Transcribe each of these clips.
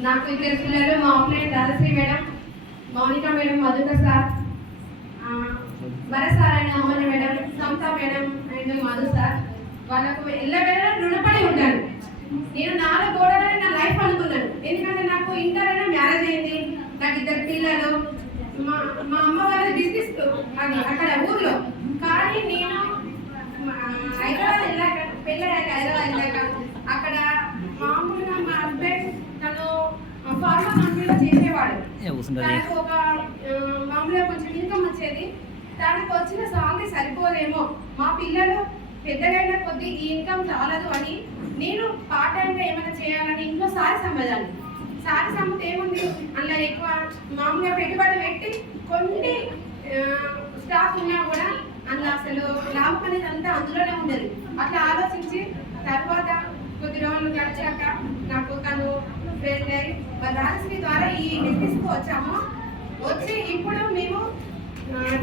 నాకు ఇద్దరు పిల్లలు మా offline Rajashree madam Mounika madam Madhuka sir ఆ, Bharat sir and Ammani madam Samatha madam and Madhu sir వాళ్ళకు ఎల్లవేళ రుణపడి ఉంటాను నేను నాలుగు కూడా నా లైఫ్ అనుకున్నాను. ఎందుకంటే నాకు ఇంటర్ అయినా మ్యారేజ్ అయింది నాకు ఇద్దరు పిల్లలు మా మా అమ్మ వాళ్ళ బిజినెస్ అది అక్కడ ఊర్లో. కానీ నేను మా హైదరాబాద్ వెళ్ళాక పెళ్ళయ్యాక హైదరాబాద్ వెళ్ళాక అక్కడ మామూలుగా మా హస్బెండ్ తను చేసేవాడు తనకు ఒక మామూలుగా కొంచెం ఇన్కమ్ వచ్చేది. తనకు వచ్చిన సాలరీ సరిపోదేమో. మా పిల్లలు పెద్దగైన కొద్దీ ఈ ఇన్కమ్ చాలదు అని నేను పార్ట్ టైంగా ఏమైనా చేయాలని ఇంట్లో సారి సంపదాన్ని సారి సంపద ఏముంది? అందులో ఎక్కువ మామూలుగా పెట్టుబడి పెట్టి కొన్ని స్టాక్ ఉన్నా కూడా అందులో అసలు లాభం అనేది అంతా అందులోనే ఉండదు. అట్లా ఆలోచించి తర్వాత కొద్ది రోజులు గడిచాక నాకు తను మరి రాజశ్రీ ద్వారా ఈ బిజినెస్కి వచ్చాము. వచ్చి ఇప్పుడు మేము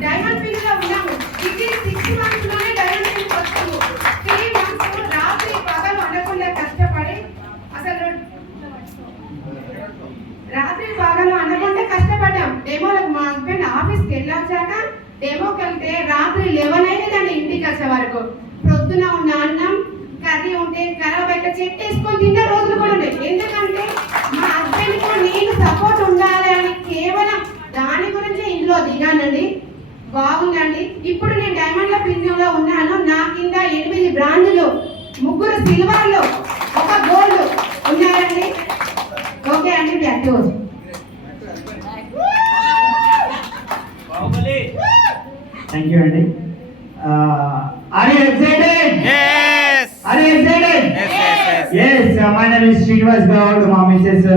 డైమండ్ ఫీల్డ్లో ఉన్నాము. ఇది సిక్స్ మంత్స్లోనే డైమండ్ ఫీల్డ్ వచ్చాము త్రీ మంత్స్ రాత్రి పగలు అనకుండా కష్టపడి అసలు రాత్రి పగలు అనకుండా కష్టపడ్డాం. డెమోలకు మా హస్బెండ్ ఆఫీస్కి వెళ్ళొచ్చాక డెమోకి వెళ్తే రాత్రి లెవెన్ అయింది దాన్ని ఇంటికి వచ్చే వరకు. ప్రొద్దున ఉన్న అన్నం కర్రీ ఉంటే ఖరాబ్ అయితే చెట్టు వేసుకొని తిన్న రోజులు కూడా ఉన్నాయి. ఎందుకంటే మా బాగుందండి ఇప్పుడు నేను డైమండ్ల పిన్యంలో ఉన్నాను. నా కింద ఎనిమిది బ్రాండ్లు ముగ్గురు సిల్వర్లు ఒక గోల్డ్ ఉన్నారండి ఓకే అండి బ్యాక్. థ్యాంక్ యూ అండి. Are you excited Yes. Are you excited Yes, yes, yes. Yes my name is Srinivas Goud మా మిసెస్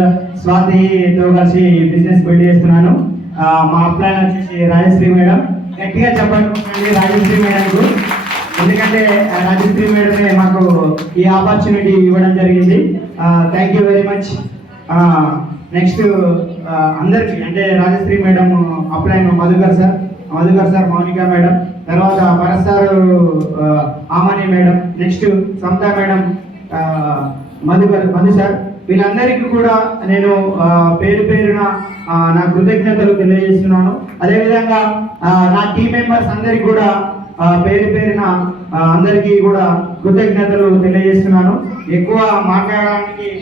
స్వాతితో కలిసి బిజినెస్ బిల్డ్ చేస్తున్నాను. Uh, మా అప్లైన్ వచ్చేసి రాజశ్రీ మేడం. గట్టిగా చెప్పండి రాజశ్రీ మేడంకు. ఎందుకంటే రాజశ్రీ మేడమే మాకు ఈ ఆపర్చునిటీ ఇవ్వడం జరిగింది. Thank you very much next అందరికి అంటే Rajashree madam upline Madhukar sir Madhukar sir Mounika madam తర్వాత Bharat sir Amani madam next Samatha madam Madhukar Madhu sir వీళ్ళందరికీ కూడా నేను పేరు పేరున నా కృతజ్ఞతలు తెలియజేస్తున్నాను. అదేవిధంగా నా టీం మెంబర్స్ అందరికీ కూడా పేరు పేరున అందరికీ కూడా కృతజ్ఞతలు తెలియజేస్తున్నాను. ఎక్కువ మాట్లాడడానికి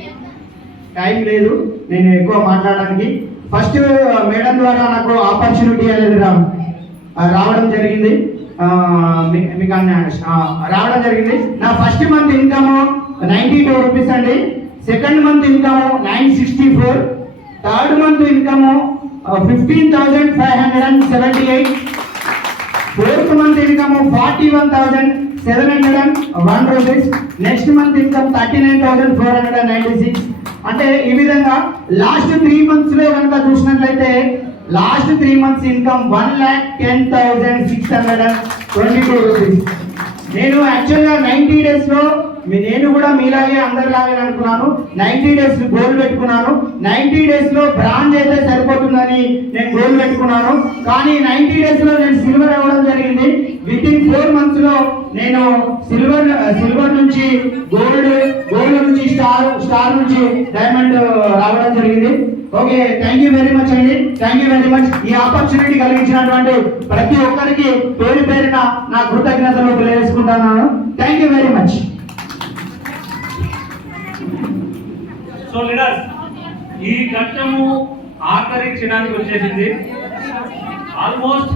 టైం లేదు. నేను ఎక్కువ మాట్లాడడానికి. ఫస్ట్ మేడం ద్వారా నాకు ఆపర్చునిటీ అనేది రావడం జరిగింది. మీ- మీకు రావడం జరిగింది. నా first month income ninety two rupees అండి. Second month income nine sixty four. Third month income fifteen thousand five hundred and seventy eight. Fourth month income forty one thousand seven hundred and one rupees. Next month income thirty nine thousand four hundred and ninety six. అంటే ఈ విధంగా last three మంత్స్లో కనుక చూసినట్లయితే last three months income one lakh ten thousand six hundred and twenty two rupees. నేను యాక్చువల్గా ninety డేస్లో నేను కూడా మీలాగే అందరిలాగే అనుకున్నాను. నైన్టీ డేస్ గోల్ పెట్టుకున్నాను. నైన్టీ డేస్లో బ్రాంజ్ అయితే సరిపోతుందని నేను గోల్ పెట్టుకున్నాను. కానీ నైన్టీ డేస్లో నేను సిల్వర్ అవ్వడం జరిగింది. విత్ ఇన్ ఫోర్ మంత్స్లో నేను సిల్వర్ సిల్వర్ నుంచి గోల్డ్ గోల్డ్ నుంచి స్టార్ స్టార్ నుంచి డైమండ్ రావడం జరిగింది. Okay thank you very much అండి. థ్యాంక్ యూ వెరీ మచ్ ఈ ఆపర్చునిటీ కలిగించినటువంటి ప్రతి ఒక్కరికి పేరు పేరున నా కృతజ్ఞతలు తెలియజేసుకుంటున్నాను. సో లీడర్స్ ఈ ఘట్టము ఆఖరి క్షణానికి వచ్చేసింది. ఆల్మోస్ట్